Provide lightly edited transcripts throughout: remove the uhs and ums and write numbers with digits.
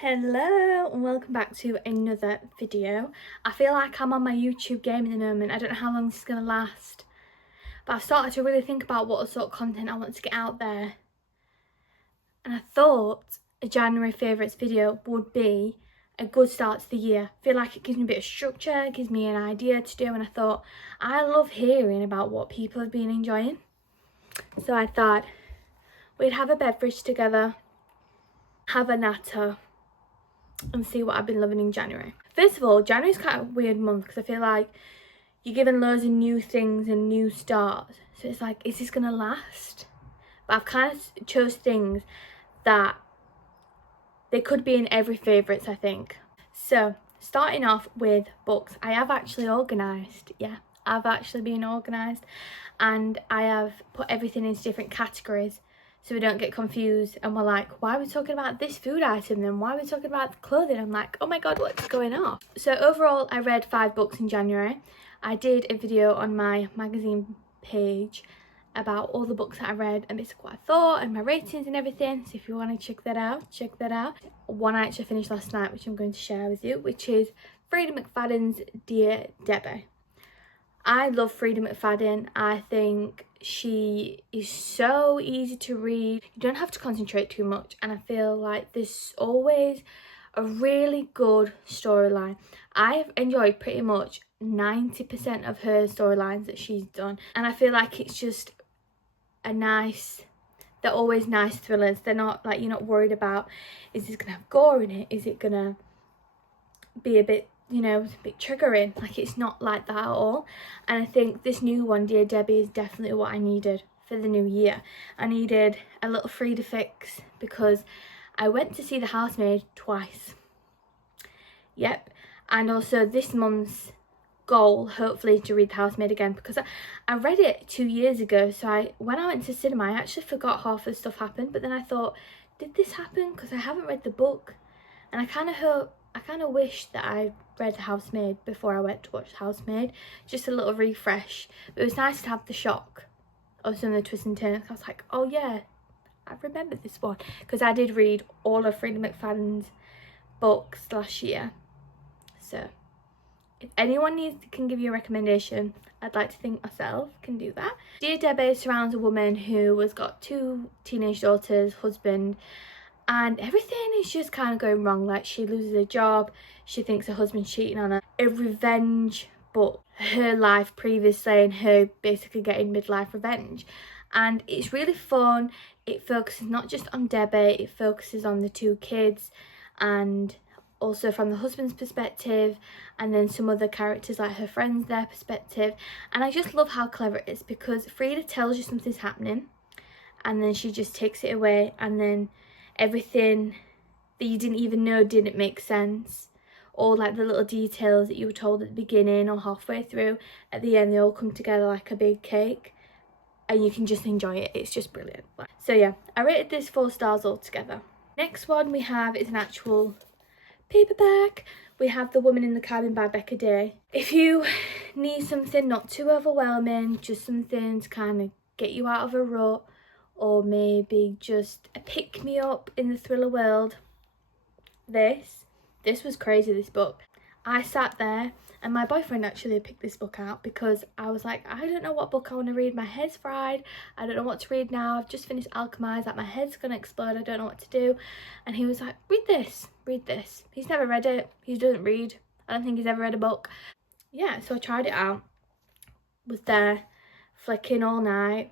Hello and welcome back to another video. I feel like I'm on my YouTube game at the moment. I don't know how long this is going to last, but I've started to really think about what sort of content I want to get out there, and I thought a January favourites video would be a good start to the year. I feel like it gives me a bit of structure, gives me an idea to do, and I thought I love hearing about what people have been enjoying, so I thought we'd have a beverage together, have a natter and see what I've been loving in January. First of all, January's kind of a weird month because I feel like you're given loads of new things and new starts. So it's like, is this gonna last? But I've kind of chose things that they could be in every favourites, I think. So starting off with books, I have actually organised. Yeah, I've actually been organised, and I have put everything into different categories, so we don't get confused and we're like, why are we talking about this food item then? Why are we talking about clothing? I'm like, oh my god, what's going on? So overall, I read 5 books in January. I did a video on my magazine page about all the books that I read and basically what I thought and my ratings and everything. So if you want to check that out, check that out. One I actually finished last night, which I'm going to share with you, which is Frida McFadden's Dear Debbie. I love Frida McFadden. I think she is so easy to read. You don't have to concentrate too much, and I feel like there's always a really good storyline. I've enjoyed pretty much 90% of her storylines that she's done, and I feel like it's just they're always nice thrillers. They're not like, you're not worried about, is this gonna have gore in it? Is it gonna be a bit, you know, a bit triggering? Like, it's not like that at all. And I think this new one, Dear Debbie, is definitely what I needed for the new year. I needed a little Frida fix because I went to see The Housemaid twice. Yep. And also this month's goal, hopefully, to read The Housemaid again, because I read it 2 years ago. So when I went to cinema, I actually forgot half the stuff happened, but then I thought, did this happen? Because I haven't read the book, and I kind of wish that I read The Housemaid before I went to watch The Housemaid. Just a little refresh. But it was nice to have the shock of some of the twists and turns. I was like, oh yeah, I remember this one. Because I did read all of Frida McFadden's books last year. So if anyone can give you a recommendation, I'd like to think myself can do that. Dear Debbie surrounds a woman who has got 2 teenage daughters, husband, and everything is just kind of going wrong. Like, she loses her job, she thinks her husband's cheating on her. A revenge book, her life previously and her basically getting midlife revenge. And it's really fun. It focuses not just on Debbie, it focuses on the 2 kids and also from the husband's perspective, and then some other characters like her friends, their perspective. And I just love how clever it is, because Frida tells you something's happening and then she just takes it away, and then everything that you didn't even know didn't make sense, or like the little details that you were told at the beginning or halfway through, at the end they all come together like a big cake and you can just enjoy it. It's just brilliant. So yeah, I rated this 4 stars altogether. Next one we have is an actual paperback. We have The Woman in the Cabin by Becca Day. If you need something not too overwhelming, just something to kind of get you out of a rut, or maybe just a pick-me-up in the thriller world, this was crazy, this book. I sat there, and my boyfriend actually picked this book out because I was like, I don't know what book I want to read. My head's fried. I don't know what to read now. I've just finished Alchemize. Like, my head's going to explode. I don't know what to do. And he was like, read this. Read this. He's never read it. He doesn't read. I don't think he's ever read a book. Yeah, so I tried it out. Was there, flicking all night.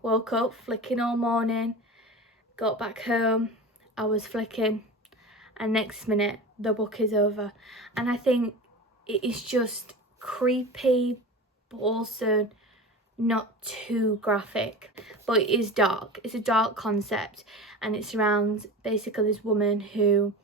Woke up, flicking all morning. Got back home. I was flicking. And next minute, the book is over. And I think it is just creepy, but also not too graphic. But it is dark. It's a dark concept, and it surrounds basically this woman who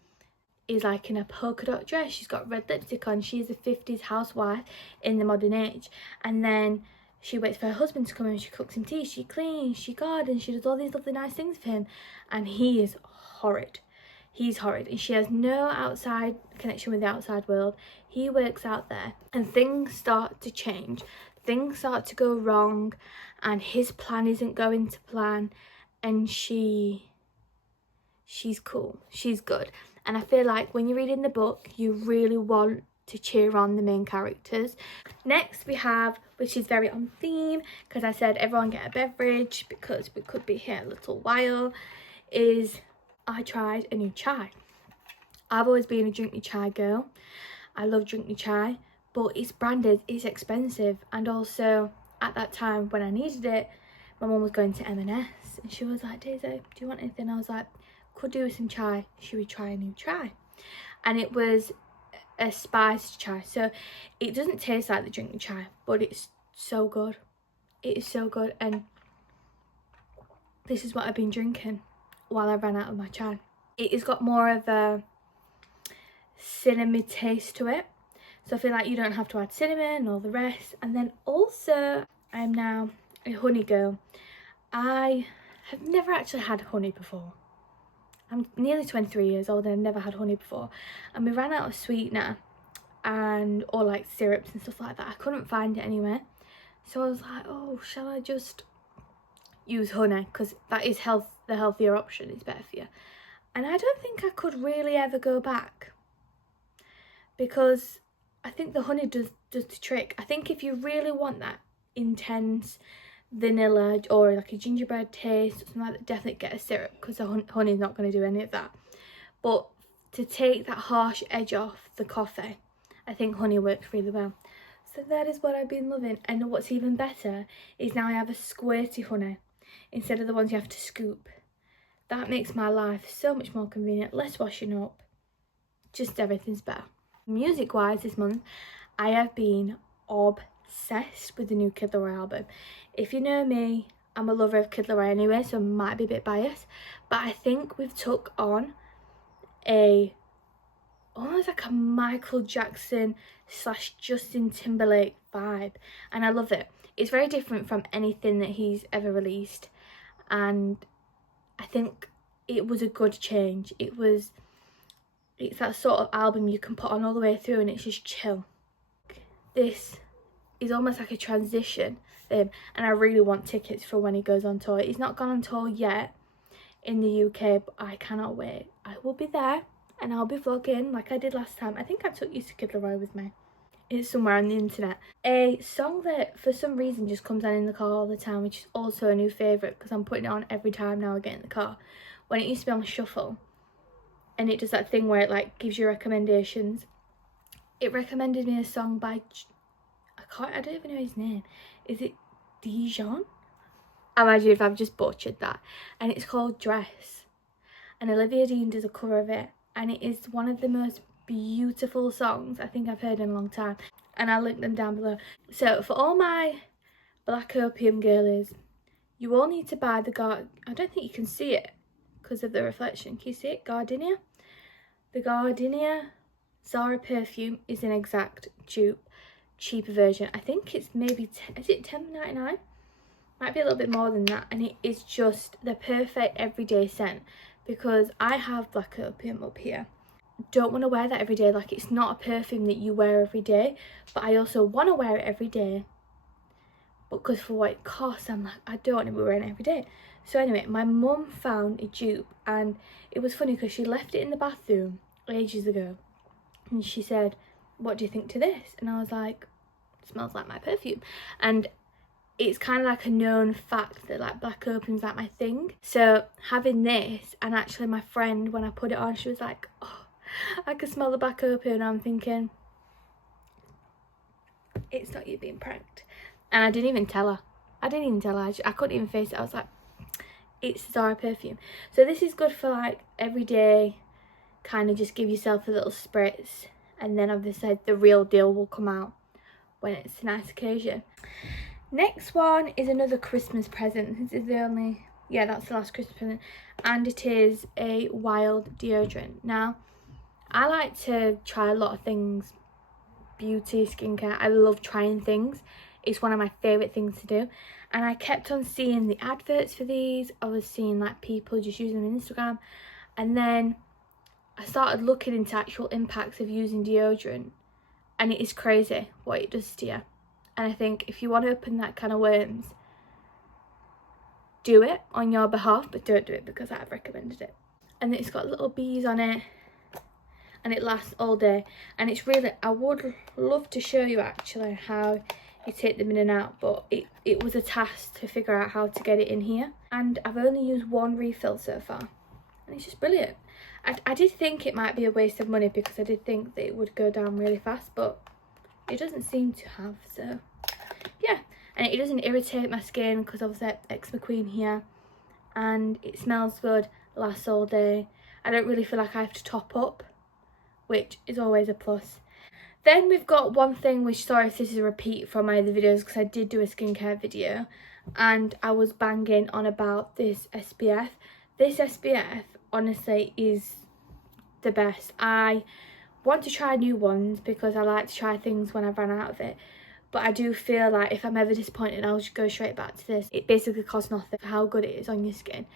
is like in a polka dot dress. She's got red lipstick on. She's a 50s housewife in the modern age, and then she waits for her husband to come in. She cooks him tea, she cleans, she gardens, she does all these lovely nice things for him, and he is horrid. He's horrid, and she has no outside connection with the outside world. He works out there, and things start to change. Things start to go wrong, and his plan isn't going to plan, and she's cool. She's good. and I feel like when you're reading the book you really want to cheer on the main characters. Next we have, which is very on theme because I said everyone get a beverage because we could be here a little while, is I tried a new chai. I've always been a drink your chai girl. I love drinking chai, but it's branded, it's expensive, and also at that time when I needed it, my mum was going to M&S and she was like, Daisy, do you want anything? I was like, could do with some chai. Should we try a new chai? And it was a spiced chai, so it doesn't taste like the drinking chai, but it's so good. It is so good, and this is what I've been drinking while I ran out of my chai. It has got more of a cinnamon taste to it, so I feel like you don't have to add cinnamon or the rest. And then also I am now a honey girl. I have never actually had honey before. I'm nearly 23 years old and I've never had honey before, and we ran out of sweetener and or like syrups and stuff like that. I couldn't find it anywhere, so I was like, oh, shall I just use honey, because that is the healthier option, it's better for you. And I don't think I could really ever go back, because I think the honey does the trick. I think if you really want that intense vanilla or like a gingerbread taste or something like that, definitely get a syrup, because the honey's not going to do any of that. But to take that harsh edge off the coffee, I think honey works really well. So that is what I've been loving. And what's even better is now I have a squirty honey instead of the ones you have to scoop. That makes my life so much more convenient, less washing up, just everything's better. Music wise this month, I have been obsessed with the new Kid Laroi album. If you know me, I'm a lover of Kid Laroi anyway, so I might be a bit biased, but I think we've took on almost like a Michael Jackson / Justin Timberlake vibe, and I love it. It's very different from anything that he's ever released, and I think it was a good change. It's that sort of album you can put on all the way through and it's just chill. This is almost like a transition and I really want tickets for when he goes on tour. He's not gone on tour yet in the UK, but I cannot wait. I will be there and I'll be vlogging like I did last time. I think I took you to Kid Laroi with me. It's somewhere on the internet. A song that for some reason just comes on in the car all the time, which is also a new favourite because I'm putting it on every time now I get in the car. When it used to be on shuffle, and it does that thing where it like gives you recommendations. It recommended me a song by, I don't even know his name. Is it Dijon? Imagine if I've just butchered that. And it's called Dress. And Olivia Dean does a cover of it. And it is one of the most beautiful songs I think I've heard in a long time. And I'll link them down below. So for all my Black Opium girlies, you all need to buy the I don't think you can see it because of the reflection. Can you see it? Gardenia? The Gardenia Zara perfume is an exact dupe, cheaper version. I think it's maybe, is it £10.99? Might be a little bit more than that. And it is just the perfect everyday scent, because I have Black Opium up here. Don't want to wear that every day. Like, it's not a perfume that you wear every day, but I also want to wear it every day. But because for what it costs, I'm like, I don't want to be wearing it every day. So anyway, my mum found a dupe, and it was funny because she left it in the bathroom ages ago, and she said, what do you think to this? And I was like, it smells like my perfume. And it's kind of like a known fact that like Black Opium's like my thing. So having this, and actually my friend, when I put it on, she was like, oh, I can smell the Black Opium. And I'm thinking, it's not you being pranked. And I didn't even tell her. I couldn't even face it. I was like, it's Zara perfume. So this is good for like everyday, kind of just give yourself a little spritz, and then obviously the real deal will come out when it's a nice occasion. Next one is another Christmas present. This is the only, yeah, that's the last Christmas present, and it is a Wild deodorant. Now, I like to try a lot of things, beauty, skincare. I love trying things. It's one of my favourite things to do, and I kept on seeing the adverts for these. I was seeing like people just using them on Instagram, and then I started looking into actual impacts of using deodorant, and it is crazy what it does to you. And I think if you want to open that can of worms, do it on your behalf, but don't do it because I've recommended it. And it's got little bees on it, and it lasts all day. And it's really, I would love to show you actually how you take them in and out, but it was a task to figure out how to get it in here. And I've only used one refill so far, and it's just brilliant. I did think it might be a waste of money because I did think that it would go down really fast, but it doesn't seem to have, so yeah. And it doesn't irritate my skin because obviously eczema queen here, and it smells good, lasts all day. I don't really feel like I have to top up, which is always a plus. Then we've got one thing, which, sorry if this is a repeat from my other videos because I did do a skincare video and I was banging on about this SPF. This SPF honestly is the best. I want to try new ones because I like to try things when I've run out of it, but I do feel like if I'm ever disappointed, I'll just go straight back to this. It basically costs nothing for how good it is on your skin.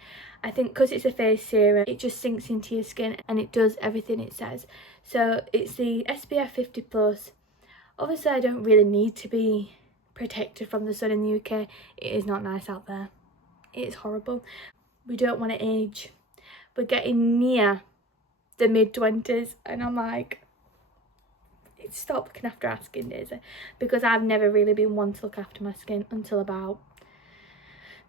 I think because it's a face serum, it just sinks into your skin and it does everything it says. So it's the SPF 50 plus. Obviously I don't really need to be protected from the sun in the UK. It is not nice out there. It is horrible. We don't want to age. We're getting near the mid-20s and I'm like, stop looking after our skin, Daisy, because I've never really been one to look after my skin until about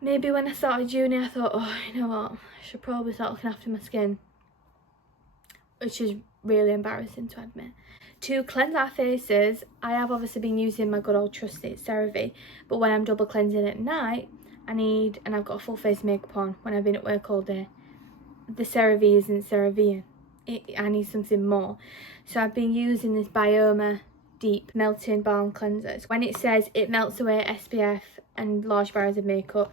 maybe when I started uni. I thought, oh, you know what, I should probably start looking after my skin, which is really embarrassing to admit. To cleanse our faces, I have obviously been using my good old trusty CeraVe, but when I'm double cleansing at night, and I've got a full face makeup on when I've been at work all day, the CeraVe isn't CeraVeing. I need something more. So I've been using this Bioma Deep Melting Balm Cleanser. When it says it melts away SPF and large barriers of makeup,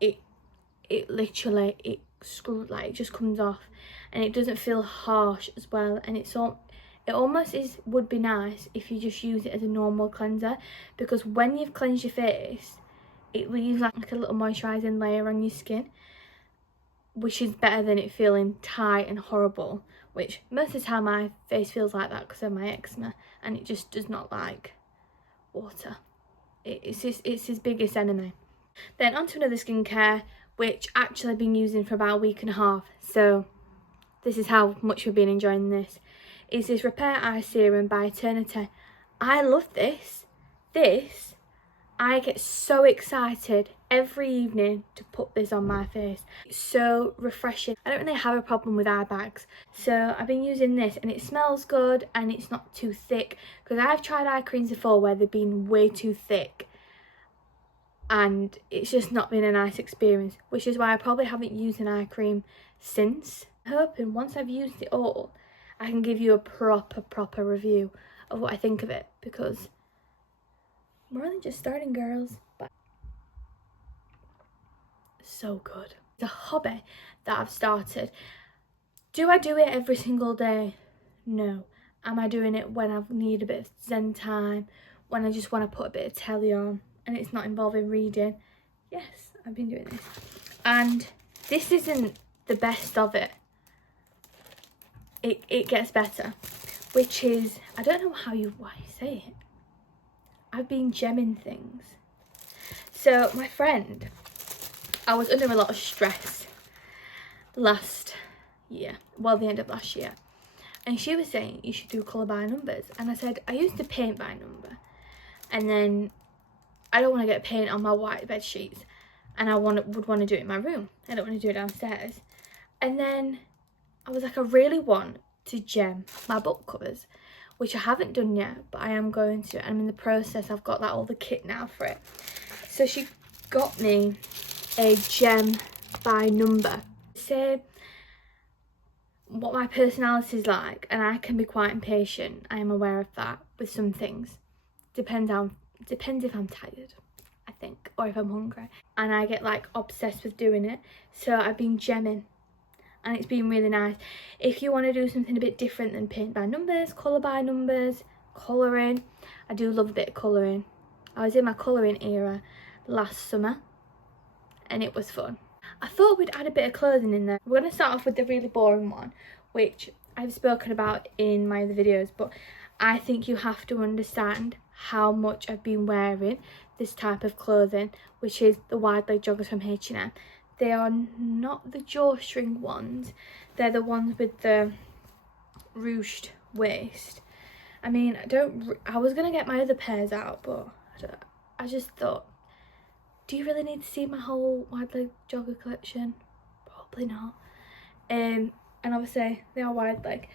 it literally, it just comes off, and it doesn't feel harsh as well. And it almost would be nice if you just use it as a normal cleanser, because when you've cleansed your face, it leaves like a little moisturising layer on your skin, which is better than it feeling tight and horrible, which most of the time my face feels like that because of my eczema, and it just does not like water. It's his biggest enemy. Then onto another skincare, which actually I've been using for about a week and a half, so this is how much we've been enjoying this, is this Repair Eye Serum by Eternity. I love this. I get so excited every evening to put this on my face. It's so refreshing. I don't really have a problem with eye bags, so I've been using this, and it smells good and it's not too thick, because I've tried eye creams before where they've been way too thick and it's just not been a nice experience, which is why I probably haven't used an eye cream since. I'm hoping once I've used it all, I can give you a proper review of what I think of it, because we're only just starting, girls, but so good. It's a hobby that I've started. Do I do it every single day? No. Am I doing it when I need a bit of zen time, when I just want to put a bit of telly on and it's not involving reading? Yes, I've been doing this. And this isn't the best of it. It gets better, which is, I don't know why you say it. I've been gemming things. So my friend, I was under a lot of stress last year, well, the end of last year, and she was saying you should do colour by numbers, and I said I used to paint by number, and then I don't want to get paint on my white bed sheets, and I would want to do it in my room. I don't want to do it downstairs. And then I was like, I really want to gem my book covers, which I haven't done yet, but I am going to. I'm in the process. I've got all the kit now for it. So she got me a gem by number. Say what my personality is like, and I can be quite impatient. I am aware of that with some things. Depends if I'm tired, I think, or if I'm hungry. And I get obsessed with doing it. So I've been gemming, and it's been really nice. If you want to do something a bit different than paint by numbers, colour by numbers, colouring. I do love a bit of colouring. I was in my colouring era last summer and it was fun. I thought we'd add a bit of clothing in there. We're going to start off with the really boring one, which I've spoken about in my other videos, but I think you have to understand how much I've been wearing this type of clothing, which is the wide leg joggers from H&M. They are not the drawstring ones, they're the ones with the ruched waist. I mean, I was gonna get my other pairs out, but I just thought, do you really need to see my whole wide leg jogger collection? Probably not. And obviously they are wide leg,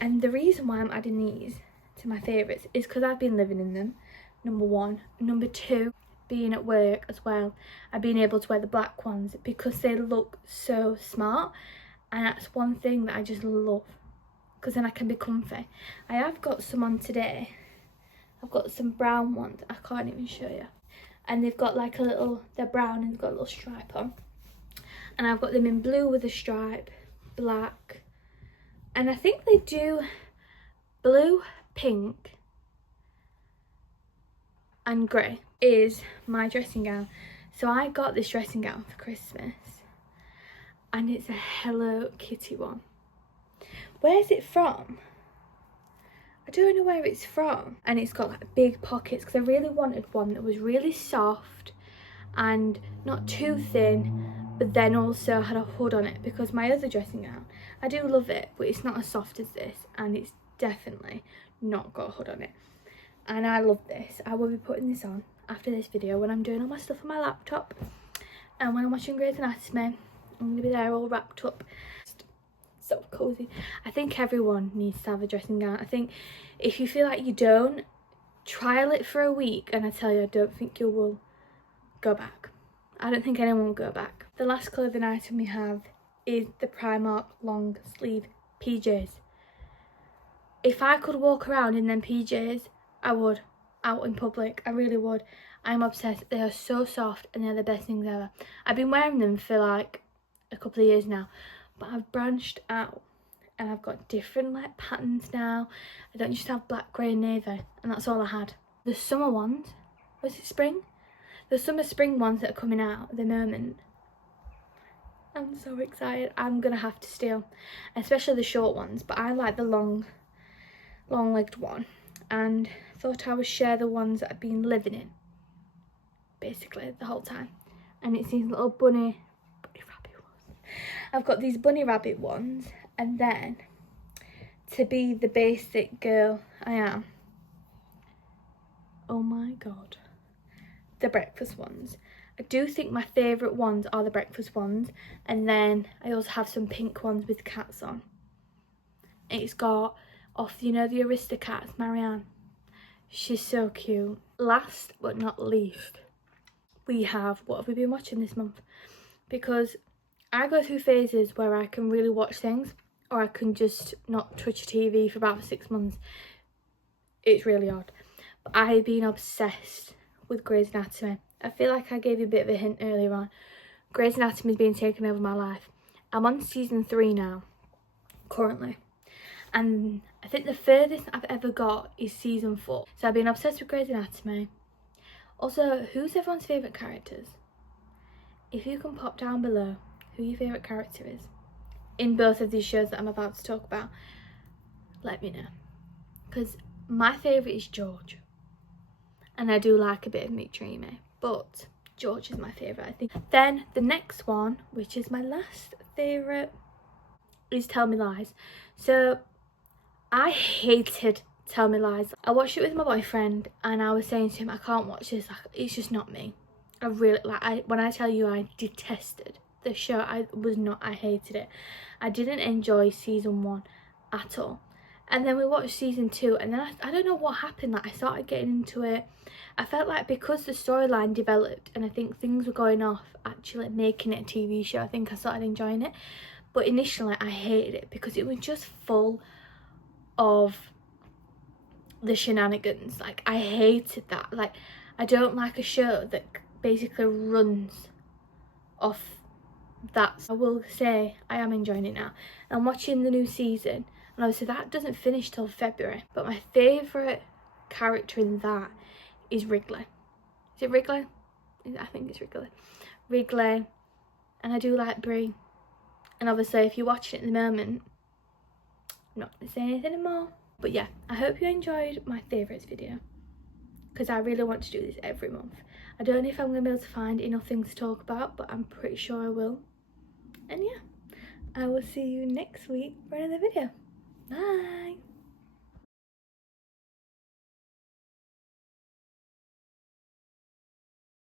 and the reason why I'm adding these to my favourites is because I've been living in them, number one. Number two, being at work as well, I've been able to wear the black ones because they look so smart, and that's one thing that I just love, because then I can be comfy. I have got some on today. I've got some brown ones, I can't even show you, and they've got like a little, they're brown and they've got a little stripe on, and I've got them in blue with a stripe, black, and I think they do blue, pink and grey is my dressing gown. So I got this dressing gown for Christmas, and it's a Hello Kitty one. Where's it from? I don't know where it's from. And it's got like big pockets, because I really wanted one that was really soft and not too thin, but then also had a hood on it, because my other dressing gown, I do love it, but it's not as soft as this, and it's definitely not got a hood on it. And I love this. I will be putting this on after this video when I'm doing all my stuff on my laptop, and when I'm watching Grey's Anatomy, I'm going to be there all wrapped up. So cozy. I think everyone needs to have a dressing gown. I think if you feel like you don't, trial it for a week, and I tell you, I don't think you will go back. I don't think anyone will go back. The last clothing item we have is the Primark long sleeve PJs. If I could walk around in them PJs, I would, out in public. I really would. I'm obsessed. They are so soft, and they're the best things ever. I've been wearing them for like a couple of years now, but I've branched out and I've got different like patterns now. I don't just have black, grey and navy, and that's all I had. The summer ones, was it spring? The summer spring ones that are coming out at the moment, I'm so excited. I'm gonna have to steal, especially the short ones, but I like the long legged one, and thought I would share the ones that I've been living in basically the whole time. And it's these little bunny rabbit ones. I've got these bunny rabbit ones, and then to be the basic girl I am, oh my god, the breakfast ones. I do think my favourite ones are the breakfast ones, and then I also have some pink ones with cats on. It's got off, you know, the Aristocats, Marianne. She's so cute. Last but not least, we have, what have we been watching this month? Because I go through phases where I can really watch things, or I can just not touch a TV for about 6 months. It's really odd. But I've been obsessed with Grey's Anatomy. I feel like I gave you a bit of a hint earlier on. Grey's Anatomy has been taking over my life. I'm on season 3 now, currently. And I think the furthest I've ever got is season 4. So I've been obsessed with Grey's Anatomy. Also, who's everyone's favourite characters? If you can pop down below who your favourite character is in both of these shows that I'm about to talk about, let me know. Because my favourite is George. And I do like a bit of McDreamy, but George is my favourite, I think. Then the next one, which is my last favourite, is Tell Me Lies. So I hated Tell Me Lies. I watched it with my boyfriend, and I was saying to him, I can't watch this, like, it's just not me. I really, when I tell you I detested the show, I hated it. I didn't enjoy season 1 at all. And then we watched season 2, and then I don't know what happened, like I started getting into it. I felt like because the storyline developed and I think things were going off, actually making it a TV show, I think I started enjoying it. But initially I hated it because it was just full of the shenanigans. Like, I hated that. Like, I don't like a show that basically runs off that. I will say I am enjoying it now. I'm watching the new season, and obviously that doesn't finish till February, but my favourite character in that is Wrigley. Is it Wrigley? I think it's Wrigley. Wrigley, and I do like Brie. And obviously if you're watching it at the moment, I'm not going to say anything anymore. But yeah, I hope you enjoyed my favourites video, because I really want to do this every month. I don't know if I'm going to be able to find enough things to talk about, but I'm pretty sure I will. And yeah, I will see you next week for another video. Bye.